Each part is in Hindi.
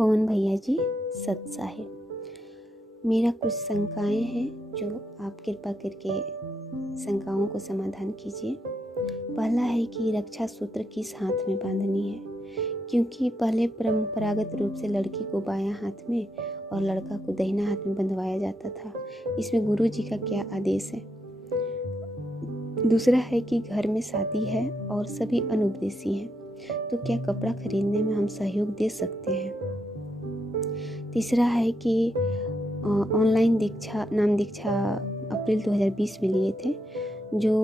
पवन भैया जी सत साहिब, मेरा कुछ शंकाएं हैं जो आप कृपा करके शंकाओं को समाधान कीजिए। पहला है कि रक्षा सूत्र किस हाथ में बांधनी है, क्योंकि पहले परंपरागत रूप से लड़की को बायां हाथ में और लड़का को दाहिना हाथ में बंधवाया जाता था। इसमें गुरु जी का क्या आदेश है। दूसरा है कि घर में शादी है और सभी अनुपदेशी हैं, तो क्या कपड़ा खरीदने में हम सहयोग दे सकते हैं। तीसरा है कि ऑनलाइन नाम दीक्षा अप्रैल 2020 में लिए थे, जो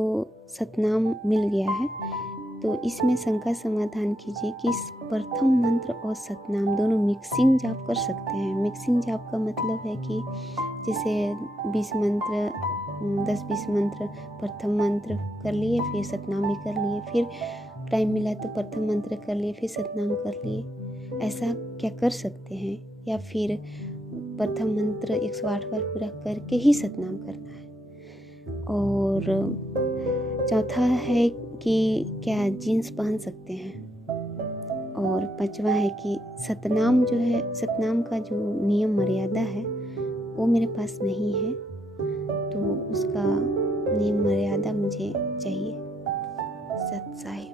सतनाम मिल गया है, तो इसमें शंका समाधान कीजिए कि प्रथम मंत्र और सतनाम दोनों मिक्सिंग जाप कर सकते हैं। मिक्सिंग जाप का मतलब है कि जैसे 20 मंत्र 10-20 मंत्र प्रथम मंत्र कर लिए, फिर सतनाम भी कर लिए, फिर टाइम मिला तो प्रथम मंत्र कर लिए, फिर सतनाम कर लिए। ऐसा क्या कर सकते हैं, या फिर प्रथम मंत्र 108 बार पूरा करके ही सतनाम करना है। और चौथा है कि क्या जीन्स पहन सकते हैं। और पांचवा है कि सतनाम जो है, सतनाम का जो नियम मर्यादा है वो मेरे पास नहीं है, तो उसका नियम मर्यादा मुझे चाहिए। सत साहिब।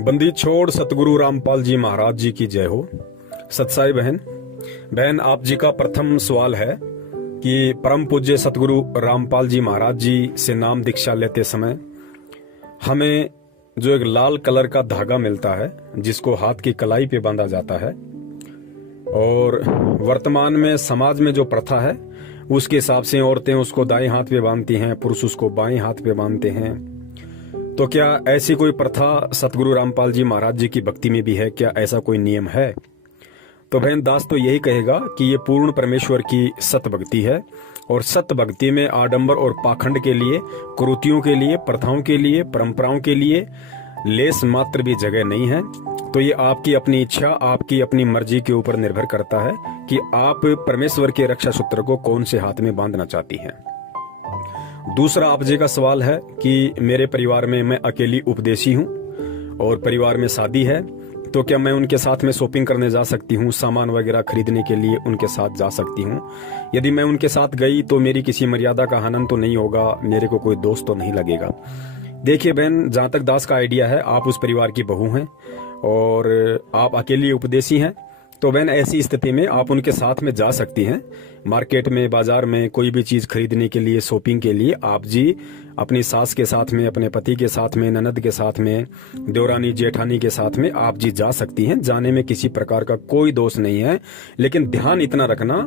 बंदी छोड़ सतगुरु रामपाल जी महाराज जी की जय हो। सतसाई बहन, आप जी का प्रथम सवाल है कि परम पूज्य सतगुरु रामपाल जी महाराज जी से नाम दीक्षा लेते समय हमें जो एक लाल कलर का धागा मिलता है, जिसको हाथ की कलाई पे बांधा जाता है, और वर्तमान में समाज में जो प्रथा है उसके हिसाब से औरतें उसको दाएं हाथ पे बांधती हैं, पुरुष उसको बाएं हाथ पे बांधते हैं। तो क्या ऐसी कोई प्रथा सतगुरु रामपाल जी महाराज जी की भक्ति में भी है? क्या ऐसा कोई नियम है? तो बहन दास तो यही कहेगा कि ये पूर्ण परमेश्वर की सत भक्ति है, और सत भक्ति में आडंबर और पाखंड के लिए, कुरीतियों के लिए, प्रथाओं के लिए, परंपराओं के लिए लेस मात्र भी जगह नहीं है। तो ये आपकी अपनी इच्छा, आपकी अपनी मर्जी के ऊपर निर्भर करता है कि आप परमेश्वर के रक्षा सूत्र को कौन से हाथ में बांधना चाहती हैं। दूसरा आप जी का सवाल है कि मेरे परिवार में मैं अकेली उपदेशी हूँ और परिवार में शादी है, तो क्या मैं उनके साथ में शॉपिंग करने जा सकती हूँ, सामान वगैरह खरीदने के लिए उनके साथ जा सकती हूँ। यदि मैं उनके साथ गई तो मेरी किसी मर्यादा का हनन तो नहीं होगा, मेरे को कोई दोष तो नहीं लगेगा। देखिए बहन, जहां तक दास का आइडिया है, आप उस परिवार की बहू हैं और आप अकेली उपदेशी हैं, तो बहन ऐसी स्थिति में आप उनके साथ में जा सकती हैं। मार्केट में, बाजार में कोई भी चीज खरीदने के लिए, शॉपिंग के लिए आप जी अपनी सास के साथ में, अपने पति के साथ में, ननद के साथ में, देवरानी जेठानी के साथ में आप जी जा सकती हैं। जाने में किसी प्रकार का कोई दोष नहीं है, लेकिन ध्यान इतना रखना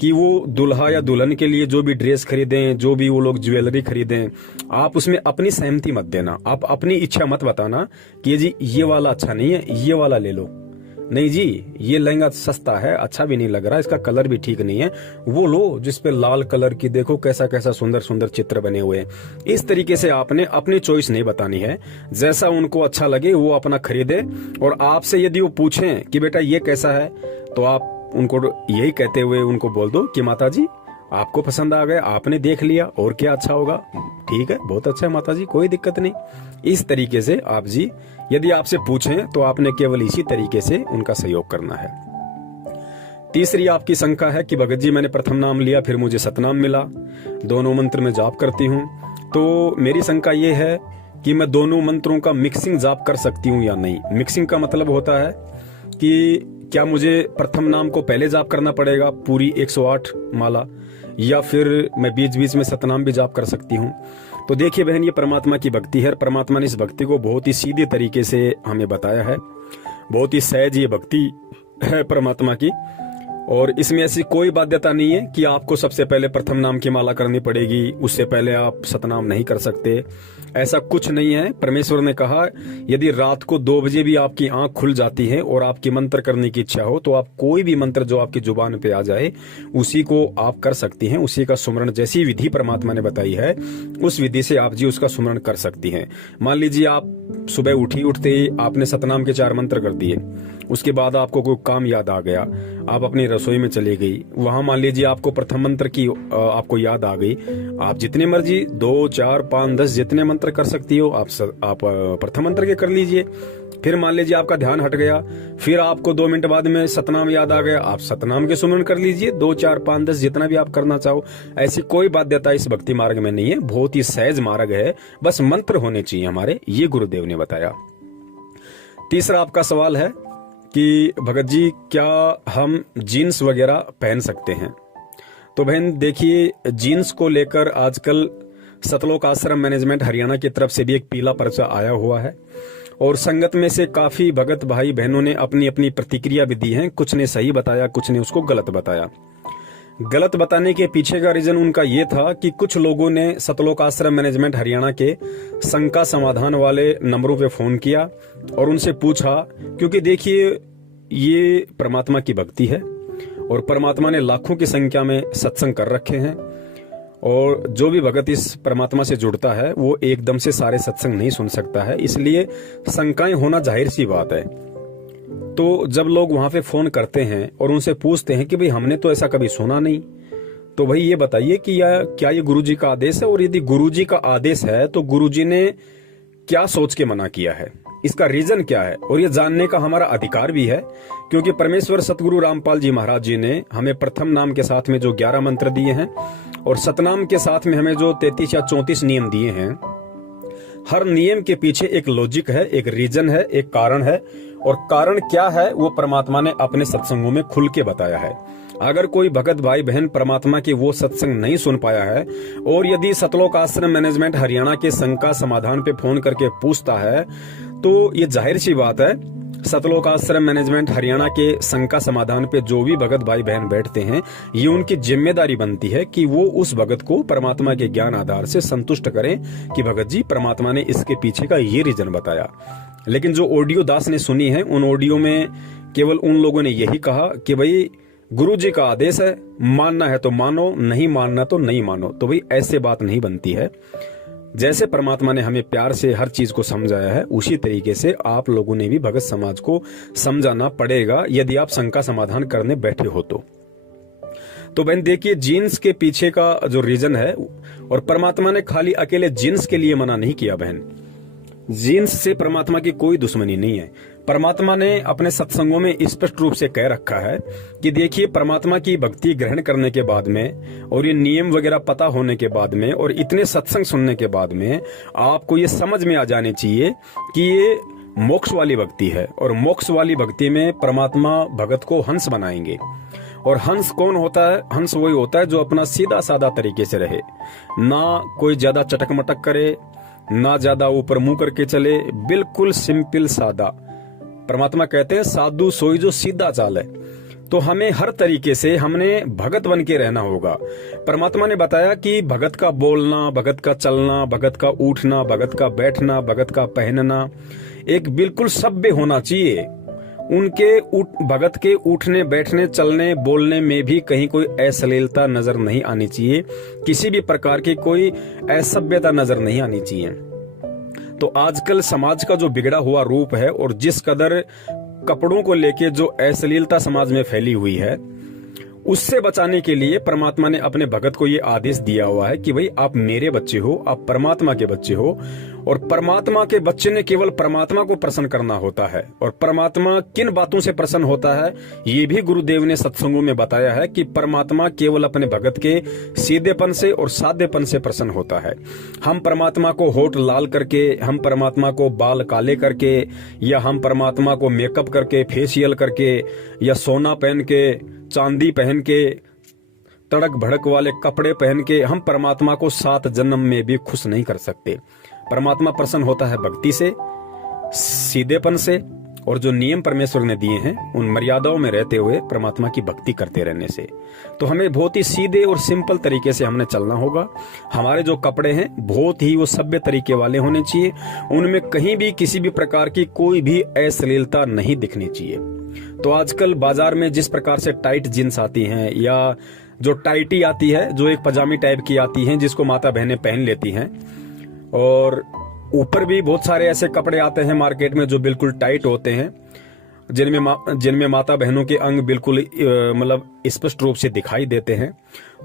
कि वो दुल्हा या दुल्हन के लिए जो भी ड्रेस खरीदें, जो भी वो लोग ज्वेलरी खरीदें, आप उसमें अपनी सहमति मत देना। आप अपनी इच्छा मत बताना कि जी ये वाला अच्छा नहीं है, ये वाला ले लो। नहीं जी, ये लहंगा सस्ता है, अच्छा भी नहीं लग रहा, इसका कलर भी ठीक नहीं है, वो लो जिसपे लाल कलर की देखो कैसा कैसा सुंदर सुंदर चित्र बने हुए हैं। इस तरीके से आपने अपनी चॉइस नहीं बतानी है। जैसा उनको अच्छा लगे वो अपना खरीदे, और आपसे यदि वो पूछें कि बेटा ये कैसा है, तो आप उनको यही कहते हुए उनको बोल दो कि माता जी आपको पसंद आ गया, आपने देख लिया, और क्या अच्छा होगा, ठीक है, बहुत अच्छा है माता जी, कोई दिक्कत नहीं। इस तरीके से आप जी यदि आपसे पूछें तो आपने केवल इसी तरीके से उनका सहयोग करना है। तीसरी आपकी शंका है कि भगत जी मैंने प्रथम नाम लिया, फिर मुझे सतनाम मिला, दोनों मंत्र में जाप करती हूँ, तो मेरी शंका ये है कि मैं दोनों मंत्रों का मिक्सिंग जाप कर सकती हूँ या नहीं। मिक्सिंग का मतलब होता है कि क्या मुझे प्रथम नाम को पहले जाप करना पड़ेगा पूरी 108 माला, या फिर मैं बीच बीच में सतनाम भी जाप कर सकती हूँ। तो देखिए बहन, ये परमात्मा की भक्ति है। परमात्मा ने इस भक्ति को बहुत ही सीधे तरीके से हमें बताया है, बहुत ही सहज ये भक्ति है परमात्मा की, और इसमें ऐसी कोई बाध्यता नहीं है कि आपको सबसे पहले प्रथम नाम की माला करनी पड़ेगी, उससे पहले आप सतनाम नहीं कर सकते। ऐसा कुछ नहीं है। परमेश्वर ने कहा यदि रात को 2 बजे भी आपकी आंख खुल जाती है और आपकी मंत्र करने की इच्छा हो, तो आप कोई भी मंत्र जो आपकी जुबान पे आ जाए उसी को आप कर सकती हैं। उसी का सुमरण, जैसी विधि परमात्मा ने बताई है उस विधि से आप जी उसका सुमरण कर सकती हैं। मान लीजिए आप सुबह उठते ही आपने सतनाम के 4 मंत्र कर दिए, उसके बाद आपको कोई काम याद आ गया, आप अपनी रसोई में चली गई, वहां मान लीजिए आपको प्रथम मंत्र की आपको याद आ गई, आप जितने मर्जी 2, 4, 5, 10 जितने मंत्र कर सकती हो आप प्रथम मंत्र के कर लीजिए। फिर मान लीजिए आपका ध्यान हट गया, फिर आपको 2 मिनट बाद में सतनाम याद आ गया, आप सतनाम के सुमरन कर लीजिए, 2, 4, 5, 10 जितना भी आप करना चाहो। ऐसी कोई बाध्यता इस भक्ति मार्ग में नहीं है, बहुत ही सहज मार्ग है, बस मंत्र होने चाहिए हमारे, ये गुरुदेव ने बताया। तीसरा आपका सवाल है कि भगत जी क्या हम जीन्स वगैरह पहन सकते हैं? तो बहन देखिए, जीन्स को लेकर आजकल सतलोक आश्रम मैनेजमेंट हरियाणा की तरफ से भी एक पीला पर्चा आया हुआ है और संगत में से काफी भगत भाई बहनों ने अपनी अपनी प्रतिक्रिया भी दी है। कुछ ने सही बताया, कुछ ने उसको गलत बताया। गलत बताने के पीछे का रीजन उनका ये था कि कुछ लोगों ने सतलोक आश्रम मैनेजमेंट हरियाणा के शंका समाधान वाले नंबरों पे फोन किया और उनसे पूछा, क्योंकि देखिए ये परमात्मा की भक्ति है और परमात्मा ने लाखों की संख्या में सत्संग कर रखे हैं और जो भी भगत इस परमात्मा से जुड़ता है वो एकदम से सारे सत्संग नहीं सुन सकता है, इसलिए शंकाएं होना जाहिर सी बात है। तो जब लोग वहां पे फोन करते हैं और उनसे पूछते हैं कि भाई हमने तो ऐसा कभी सुना नहीं, तो भाई ये बताइए कि क्या ये गुरुजी का आदेश है, और यदि गुरुजी का आदेश है तो गुरुजी ने क्या सोच के मना किया है, इसका रीजन क्या है, और ये जानने का हमारा अधिकार भी है, क्योंकि परमेश्वर सतगुरु रामपाल जी महाराज जी ने हमें प्रथम नाम के साथ में जो 11 मंत्र दिए हैं और सतनाम के साथ में हमें जो 33 या 34 नियम दिए हैं, हर नियम के पीछे एक लॉजिक है, एक रीजन है, एक कारण है, और कारण क्या है वो परमात्मा ने अपने सत्संगों में खुल के बताया है। अगर कोई भगत भाई बहन परमात्मा के वो सत्संग नहीं सुन पाया है और यदि सतलोक आश्रम मैनेजमेंट हरियाणा के शंका समाधान पे फोन करके पूछता है, तो ये जाहिर सी बात है सतलोक आश्रम मैनेजमेंट हरियाणा के शंका समाधान पे जो भी भगत भाई बहन बैठते हैं, ये उनकी जिम्मेदारी बनती है कि वो उस भगत को परमात्मा के ज्ञान आधार से संतुष्ट करें कि भगत जी परमात्मा ने इसके पीछे का ये रीजन बताया। लेकिन जो ऑडियो दास ने सुनी है, उन ऑडियो में केवल उन लोगों ने यही कहा कि भाई गुरु जी का आदेश है, मानना है तो मानो, नहीं मानना तो नहीं मानो। तो भाई ऐसे बात नहीं बनती है। जैसे परमात्मा ने हमें प्यार से हर चीज को समझाया है, उसी तरीके से आप लोगों ने भी भगत समाज को समझाना पड़ेगा यदि आप शंका समाधान करने बैठे हो तो बहन देखिए, जीन्स के पीछे का जो रीजन है, और परमात्मा ने खाली अकेले जीन्स के लिए मना नहीं किया बहन, जीन्स से परमात्मा की कोई दुश्मनी नहीं है। परमात्मा ने अपने सत्संगों में स्पष्ट रूप से कह रखा है कि देखिए, परमात्मा की भक्ति ग्रहण करने के बाद में और ये नियम वगैरह पता होने के बाद में और इतने सत्संग सुनने के बाद में आपको ये समझ में आ जानी चाहिए कि ये मोक्ष वाली भक्ति है, और मोक्ष वाली भक्ति में परमात्मा भगत को हंस बनाएंगे। और हंस कौन होता है? हंस वही होता है जो अपना सीधा साधा तरीके से रहे, ना कोई ज्यादा चटक मटक करे, ना ज्यादा ऊपर मुंह करके चले, बिल्कुल सिंपल सादा। परमात्मा कहते हैं साधु सोई जो सीधा चाल है। तो हमें हर तरीके से हमने भगत बन के रहना होगा। परमात्मा ने बताया कि भगत का बोलना, भगत का चलना, भगत का उठना, भगत का बैठना, भगत का पहनना एक बिल्कुल सभ्य होना चाहिए। उनके भगत के उठने, बैठने, चलने, बोलने में भी कहीं कोई अश्लीलता नजर नहीं आनी चाहिए, किसी भी प्रकार की कोई असभ्यता नजर नहीं आनी चाहिए। तो आजकल समाज का जो बिगड़ा हुआ रूप है और जिस कदर कपड़ों को लेके जो अश्लीलता समाज में फैली हुई है, उससे बचाने के लिए परमात्मा ने अपने भगत को ये आदेश दिया हुआ है कि भाई आप मेरे बच्चे हो, आप परमात्मा के बच्चे हो, और परमात्मा के बच्चे ने केवल परमात्मा को प्रसन्न करना होता है। और परमात्मा किन बातों से प्रसन्न होता है ये भी गुरुदेव ने सत्संगों में बताया है कि परमात्मा केवल अपने भगत के सीधेपन से और साधेपन से प्रसन्न होता है। हम परमात्मा को होठ लाल करके, हम परमात्मा को बाल काले करके, या हम परमात्मा को मेकअप करके, फेशियल करके, या सोना पहन के, चांदी पहन के, तड़क भड़क वाले कपड़े पहन के हम परमात्मा को 7 जन्म में भी खुश नहीं कर सकते। परमात्मा प्रसन्न होता है भक्ति से, सीधेपन से, और जो नियम परमेश्वर ने दिए हैं उन मर्यादाओं में रहते हुए परमात्मा की भक्ति करते रहने से। तो हमें बहुत ही सीधे और सिंपल तरीके से हमने चलना होगा। हमारे जो कपड़े हैं बहुत ही वो सभ्य तरीके वाले होने चाहिए, उनमें कहीं भी किसी भी प्रकार की कोई भी अश्लीलता नहीं दिखनी चाहिए। तो आजकल बाजार में जिस प्रकार से टाइट जींस आती हैं, या जो टाइटी आती है, जो एक पजामी टाइप की आती है जिसको माता बहनें पहन लेती हैं, और ऊपर भी बहुत सारे ऐसे कपड़े आते हैं मार्केट में जो बिल्कुल टाइट होते हैं, जिनमें माता बहनों के अंग बिल्कुल मतलब स्पष्ट रूप से दिखाई देते हैं।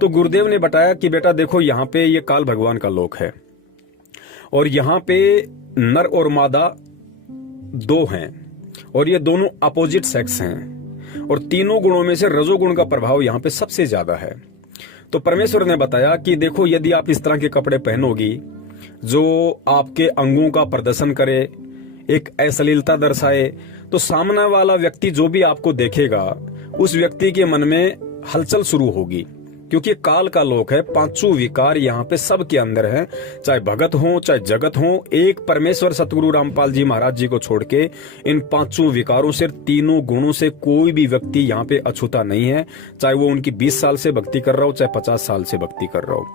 तो गुरुदेव ने बताया कि बेटा देखो, यहाँ पे ये काल भगवान का लोक है, और यहाँ पे नर और मादा दो हैं और ये दोनों अपोजिट सेक्स हैं और तीनों गुणों में से रजोगुण का प्रभाव यहाँ पे सबसे ज्यादा है। तो परमेश्वर ने बताया कि देखो, यदि आप इस तरह के कपड़े पहनोगी जो आपके अंगों का प्रदर्शन करे, एक अश्लीलता दर्शाए, तो सामने वाला व्यक्ति जो भी आपको देखेगा उस व्यक्ति के मन में हलचल शुरू होगी, क्योंकि काल का लोक है। पांचों विकार यहाँ पे सबके अंदर है, चाहे भगत हो चाहे जगत हो। एक परमेश्वर सतगुरु रामपाल जी महाराज जी को छोड़ के इन पांचों विकारों से, तीनों गुणों से कोई भी व्यक्ति यहाँ पे अछूता नहीं है, चाहे वो उनकी 20 साल से भक्ति कर रहा हो चाहे 50 साल से भक्ति कर रहा हो।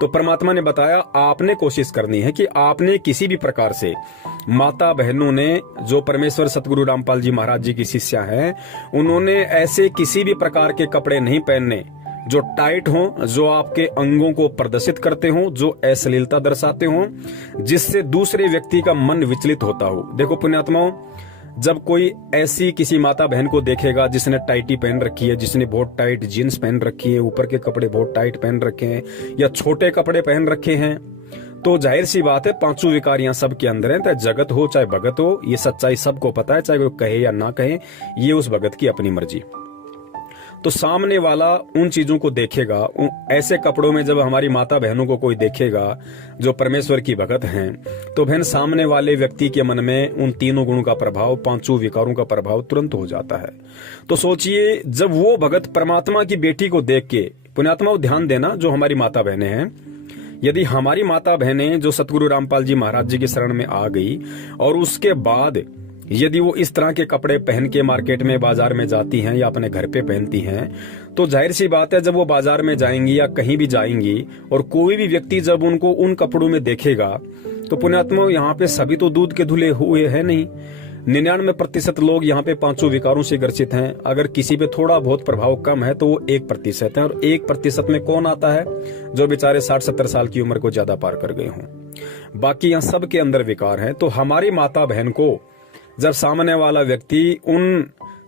तो परमात्मा ने बताया आपने कोशिश करनी है कि आपने किसी भी प्रकार से, माता बहनों ने जो परमेश्वर सतगुरु रामपाल जी महाराज जी की शिष्या हैं, उन्होंने ऐसे किसी भी प्रकार के कपड़े नहीं पहनने जो टाइट हों, जो आपके अंगों को प्रदर्शित करते हों, जो अश्लीलता दर्शाते हों, जिससे दूसरे व्यक्ति का मन विचलित होता हो। देखो पुण्यात्माओं, जब कोई ऐसी किसी माता बहन को देखेगा जिसने टाइटी पहन रखी है, जिसने बहुत टाइट जीन्स पहन रखी है, ऊपर के कपड़े बहुत टाइट पहन रखे हैं या छोटे कपड़े पहन रखे हैं, तो जाहिर सी बात है पांचों विकार यहाँ सबके अंदर हैं। चाहे जगत हो चाहे भगत हो, ये सच्चाई सबको पता है, चाहे वो कहे या ना कहे, ये उस भगत की अपनी मर्जी। तो सामने वाला उन चीजों को देखेगा, ऐसे कपड़ों में जब हमारी माता बहनों को कोई देखेगा जो परमेश्वर की भगत हैं, तो बहन सामने वाले व्यक्ति के मन में उन तीनों गुणों का प्रभाव, पांचों विकारों का प्रभाव तुरंत हो जाता है। तो सोचिए, जब वो भगत परमात्मा की बेटी को देख के, पुण्यात्मा ध्यान देना, जो हमारी माता बहनें हैं, यदि हमारी माता बहनें जो सतगुरु रामपाल जी महाराज जी की शरण में आ गई और उसके बाद यदि वो इस तरह के कपड़े पहन के मार्केट में, बाजार में जाती हैं या अपने घर पे पहनती हैं, तो जाहिर सी बात है जब वो बाजार में जाएंगी या कहीं भी जाएंगी और कोई भी व्यक्ति जब उनको उन कपड़ों में देखेगा, तो पुण्यात्मा यहाँ पे सभी तो दूध के धुले हुए हैं नहीं। 99% लोग यहाँ पे पांचों विकारों से ग्रसित हैं। अगर किसी पे थोड़ा बहुत प्रभाव कम है तो वो 1% है, और 1% में कौन आता है? जो बेचारे 60-70 साल की उम्र को ज्यादा पार कर गए हों। बाकी यहाँ सबके अंदर विकार है। तो हमारी माता बहन को जब सामने वाला व्यक्ति उन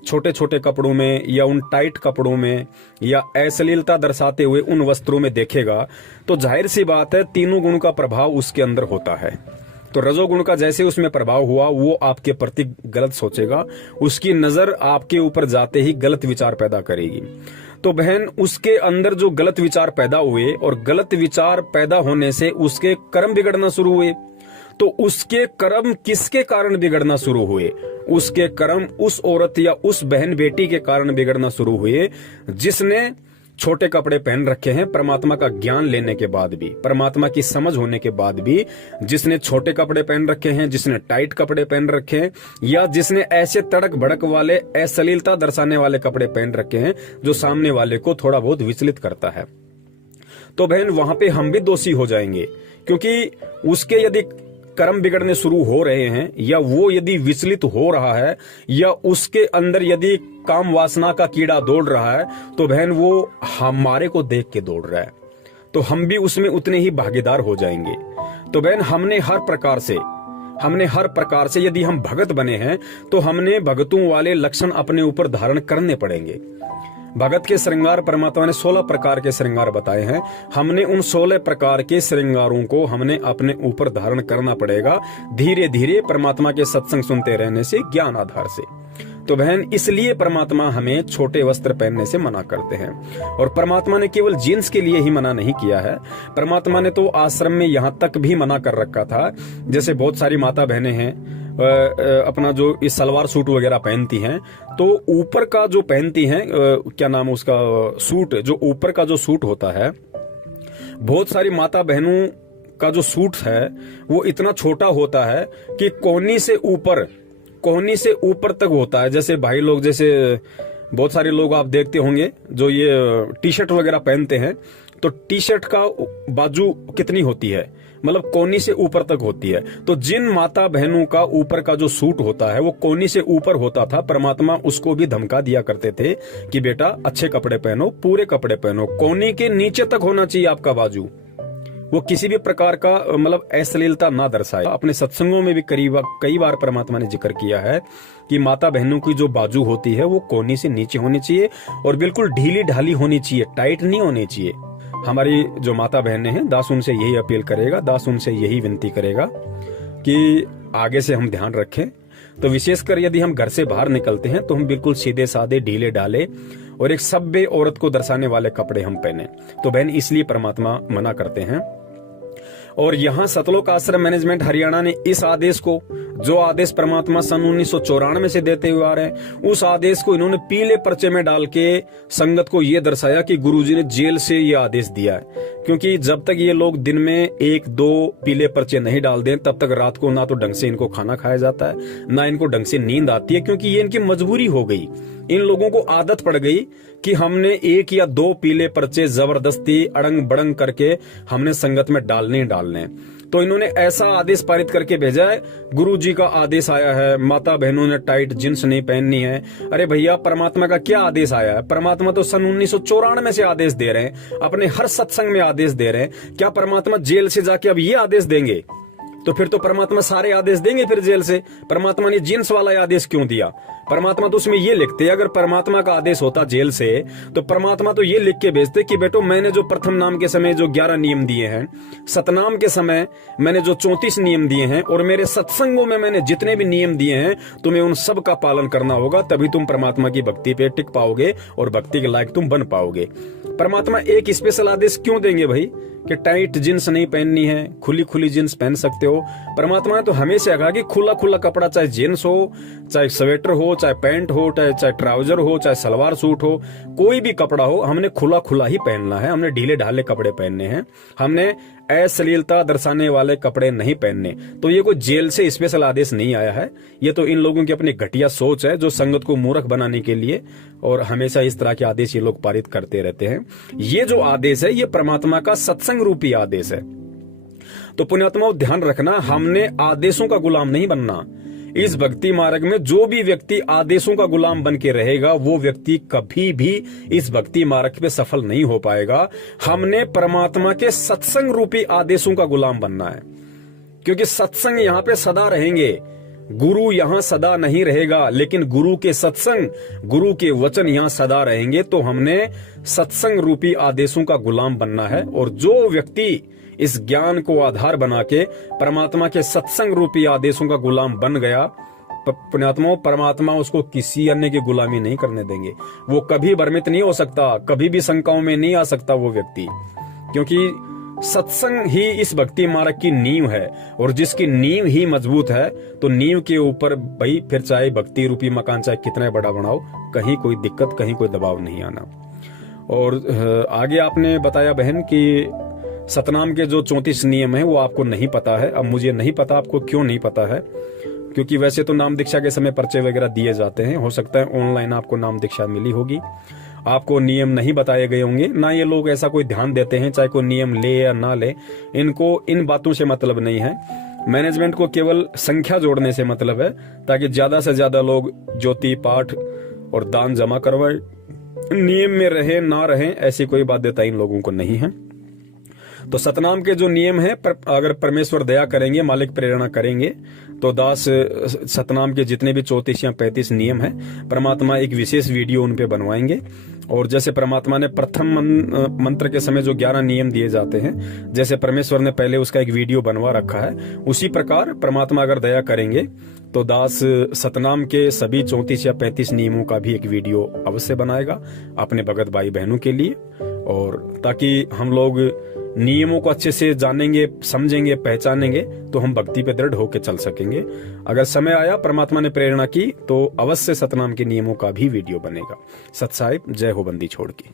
छोटे छोटे कपड़ों में या उन टाइट कपड़ों में या अश्लीलता दर्शाते हुए उन वस्त्रों में देखेगा, तो जाहिर सी बात है तीनों गुण का प्रभाव उसके अंदर होता है। तो रजोगुण का जैसे उसमें प्रभाव हुआ, वो आपके प्रति गलत सोचेगा, उसकी नजर आपके ऊपर जाते ही गलत विचार पैदा करेगी। तो बहन, उसके अंदर जो गलत विचार पैदा हुए और गलत विचार पैदा होने से उसके कर्म बिगड़ना शुरू हुए, तो उसके कर्म किसके कारण बिगड़ना शुरू हुए? उसके कर्म उस औरत या उस बहन बेटी के कारण बिगड़ना शुरू हुए जिसने छोटे कपड़े पहन रखे हैं, परमात्मा का ज्ञान लेने के बाद भी, परमात्मा की समझ होने के बाद भी, जिसने छोटे कपड़े पहन रखे हैं, जिसने टाइट कपड़े पहन रखे हैं, या जिसने ऐसे तड़क भड़क वाले, अश्लीलता दर्शाने वाले कपड़े पहन रखे हैं जो सामने वाले को थोड़ा बहुत विचलित करता है। तो बहन, वहां पे हम भी दोषी हो जाएंगे, क्योंकि उसके यदि कर्म बिगड़ने शुरू हो रहे हैं या वो यदि विचलित हो रहा है या उसके अंदर यदि काम वासना का कीड़ा दौड़ रहा है, तो बहन वो हमारे को देख के दौड़ रहा है, तो हम भी उसमें उतने ही भागीदार हो जाएंगे। तो बहन, हमने हर प्रकार से यदि हम भगत बने हैं तो हमने भगतों वाले लक्षण अपने ऊपर धारण करने पड़ेंगे। भगत के श्रृंगार परमात्मा ने 16 प्रकार के श्रृंगार बताए हैं। हमने उन 16 प्रकार के श्रृंगारों को हमने अपने ऊपर धारण करना पड़ेगा, धीरे धीरे परमात्मा के सत्संग सुनते रहने से, ज्ञान आधार से। तो बहन, इसलिए परमात्मा हमें छोटे वस्त्र पहनने से मना करते हैं। और परमात्मा ने केवल जीन्स के लिए ही मना नहीं किया है, परमात्मा ने तो आश्रम में यहाँ तक भी मना कर रखा था। जैसे बहुत सारी माता बहनें हैं अपना जो इस सलवार सूट वगैरह पहनती हैं, तो ऊपर का जो पहनती हैं, क्या नाम उसका, सूट, जो ऊपर का जो सूट होता है, बहुत सारी माता बहनों का जो सूट है वो इतना छोटा होता है कि कोहनी से ऊपर तक होता है। जैसे भाई लोग, जैसे बहुत सारे लोग आप देखते होंगे जो ये टी शर्ट वगैरह पहनते हैं, तो टी शर्ट का बाजू कितनी होती है, मतलब कोहनी से ऊपर तक होती है। तो जिन माता बहनों का ऊपर का जो सूट होता है वो कोहनी से ऊपर होता था, परमात्मा उसको भी धमका दिया करते थे कि बेटा अच्छे कपड़े पहनो, पूरे कपड़े पहनो, कोहनी के नीचे तक होना चाहिए आपका बाजू, वो किसी भी प्रकार का मतलब अश्लीलता ना दर्शाए। अपने सत्संगों में भी कई बार परमात्मा ने जिक्र किया है कि माता बहनों की जो बाजू होती है वो कोहनी से नीचे होनी चाहिए और बिल्कुल ढीली ढाली होनी चाहिए, टाइट नहीं होनी चाहिए। हमारी जो माता बहनें हैं, दास उनसे यही अपील करेगा, दास उनसे यही विनती करेगा कि आगे से हम ध्यान रखें। तो विशेषकर यदि हम घर से बाहर निकलते हैं तो हम बिल्कुल सीधे साधे ढीले ढाले और एक सभ्य औरत को दर्शाने वाले कपड़े हम पहने। तो बहन इसलिए परमात्मा मना करते हैं। और यहाँ सतलोक आश्रम मैनेजमेंट हरियाणा ने इस आदेश को, जो आदेश परमात्मा सन 1994 से देते हुए आ रहे हैं, उस आदेश को इन्होंने पीले पर्चे में डाल के संगत को ये दर्शाया कि गुरुजी ने जेल से ये आदेश दिया है। क्योंकि जब तक ये लोग दिन में 1-2 पीले पर्चे नहीं डाल दें तब तक रात को ना तो ढंग से इनको खाना खाया जाता है, ना इनको ढंग से नींद आती है, क्योंकि ये इनकी मजबूरी हो गई। इन लोगों को आदत पड़ गई कि हमने 1 या 2 पीले पर्चे जबरदस्ती अड़ंग बड़ंग करके हमने संगत में डालने ही डालने। तो इन्होंने ऐसा आदेश पारित करके भेजा है, गुरुजी का आदेश आया है, माता बहनों ने टाइट जींस नहीं पहननी है। अरे भैया, परमात्मा का क्या आदेश आया है? परमात्मा तो सन 1994 से आदेश दे रहे हैं, अपने हर सत्संग में आदेश दे रहे हैं। क्या परमात्मा जेल से जाके अब ये आदेश देंगे? तो फिर तो परमात्मा सारे आदेश देंगे फिर जेल से। परमात्मा ने जींस वाला आदेश क्यों दिया? परमात्मा तो उसमें ये लिखते, अगर परमात्मा का आदेश होता जेल से तो परमात्मा तो ये लिख के भेजते कि बेटो, मैंने जो प्रथम नाम के समय जो 11 नियम दिए हैं, सतनाम के समय मैंने जो 34 नियम दिए हैं, और मेरे सत्संगों में मैंने जितने भी नियम दिए हैं, तुम्हें उन सब का पालन करना होगा, तभी तुम परमात्मा की भक्ति पे टिक पाओगे और भक्ति के लायक तुम बन पाओगे। परमात्मा एक स्पेशल आदेश क्यों देंगे भाई कि टाइट जींस नहीं पहननी है, खुली खुली जींस पहन सकते हो? परमात्मा ने तो हमेशा कहा कि खुला खुला कपड़ा, चाहे जींस हो, चाहे स्वेटर हो, चाहे पैंट हो, चाहे ट्राउजर हो, चाहे सलवार सूट हो, कोई भी कपड़ा हो, हमने खुला खुला ही पहनना है। हमने ढीले ढाले कपड़े पहनने हैं, हमने अश्लीलता दर्शाने वाले कपड़े नहीं पहनने। तो ये कोई जेल से स्पेशल आदेश नहीं आया है, ये तो इन लोगों की अपनी घटिया सोच है जो संगत को मूर्ख बनाने के लिए, और हमेशा इस तरह के आदेश ये लोग पारित करते रहते हैं। ये जो आदेश है ये परमात्मा का सत्संग रूपी आदेश है। तो पुण्यात्माओं, ध्यान रखना, हमने आदेशों का गुलाम नहीं बनना। इस भक्ति मार्ग में जो भी व्यक्ति आदेशों का गुलाम बन के रहेगा वो व्यक्ति कभी भी इस भक्ति मार्ग पे सफल नहीं हो पाएगा। हमने परमात्मा के सत्संग रूपी आदेशों का गुलाम बनना है, क्योंकि सत्संग यहाँ पे सदा रहेंगे। गुरु यहाँ सदा नहीं रहेगा, लेकिन गुरु के सत्संग, गुरु के वचन यहाँ सदा रहेंगे। तो हमने सत्संग रूपी आदेशों का गुलाम बनना है। और जो व्यक्ति इस ज्ञान को आधार बना के परमात्मा के सत्संग रूपी आदेशों का गुलाम बन गया, पुण्यात्माओं, परमात्मा उसको किसी अन्य की गुलामी नहीं करने देंगे। वो कभी भ्रमित नहीं हो सकता, कभी भी शंकाओं में नहीं आ सकता वो व्यक्ति, क्योंकि सत्संग ही इस भक्ति मार्ग की नींव है। और जिसकी नींव ही मजबूत है तो नींव के ऊपर भाई फिर चाहे भक्ति रूपी मकान चाहे कितना बड़ा बनाओ, कहीं कोई दिक्कत, कहीं कोई दबाव नहीं आना। और आगे आपने बताया बहन कि सतनाम के जो 34 नियम है वो आपको नहीं पता है। अब मुझे नहीं पता आपको क्यों नहीं पता है, क्योंकि वैसे तो नाम दीक्षा के समय पर्चे वगैरह दिए जाते हैं। हो सकता है ऑनलाइन आपको नाम दीक्षा मिली होगी, आपको नियम नहीं बताए गए होंगे। ना ये लोग ऐसा कोई ध्यान देते हैं, चाहे कोई नियम ले या ना ले, इनको इन बातों से मतलब नहीं है। मैनेजमेंट को केवल संख्या जोड़ने से मतलब है, ताकि ज्यादा से ज्यादा लोग ज्योति पाठ और दान जमा करवाए। नियम में रहे ना रहे ऐसी कोई बाध्यता इन लोगों को नहीं है। तो सतनाम के जो नियम है, अगर परमेश्वर दया करेंगे, मालिक प्रेरणा करेंगे, तो दास सतनाम के जितने भी 34 या 35 नियम है, परमात्मा एक विशेष वीडियो उन पे बनवाएंगे। और जैसे परमात्मा ने प्रथम मंत्र के समय जो 11 नियम दिए जाते हैं, जैसे परमेश्वर ने पहले उसका एक वीडियो बनवा रखा है, उसी प्रकार परमात्मा अगर दया करेंगे तो दास सतनाम के सभी 34 या 35 नियमों का भी एक वीडियो अवश्य बनाएगा अपने भगत भाई बहनों के लिए, और ताकि हम लोग नियमों को अच्छे से जानेंगे, समझेंगे, पहचानेंगे, तो हम भक्ति पे दृढ़ होकर चल सकेंगे। अगर समय आया, परमात्मा ने प्रेरणा की, तो अवश्य सतनाम के नियमों का भी वीडियो बनेगा। सत साहिब, जय हो बंदी छोड़ की।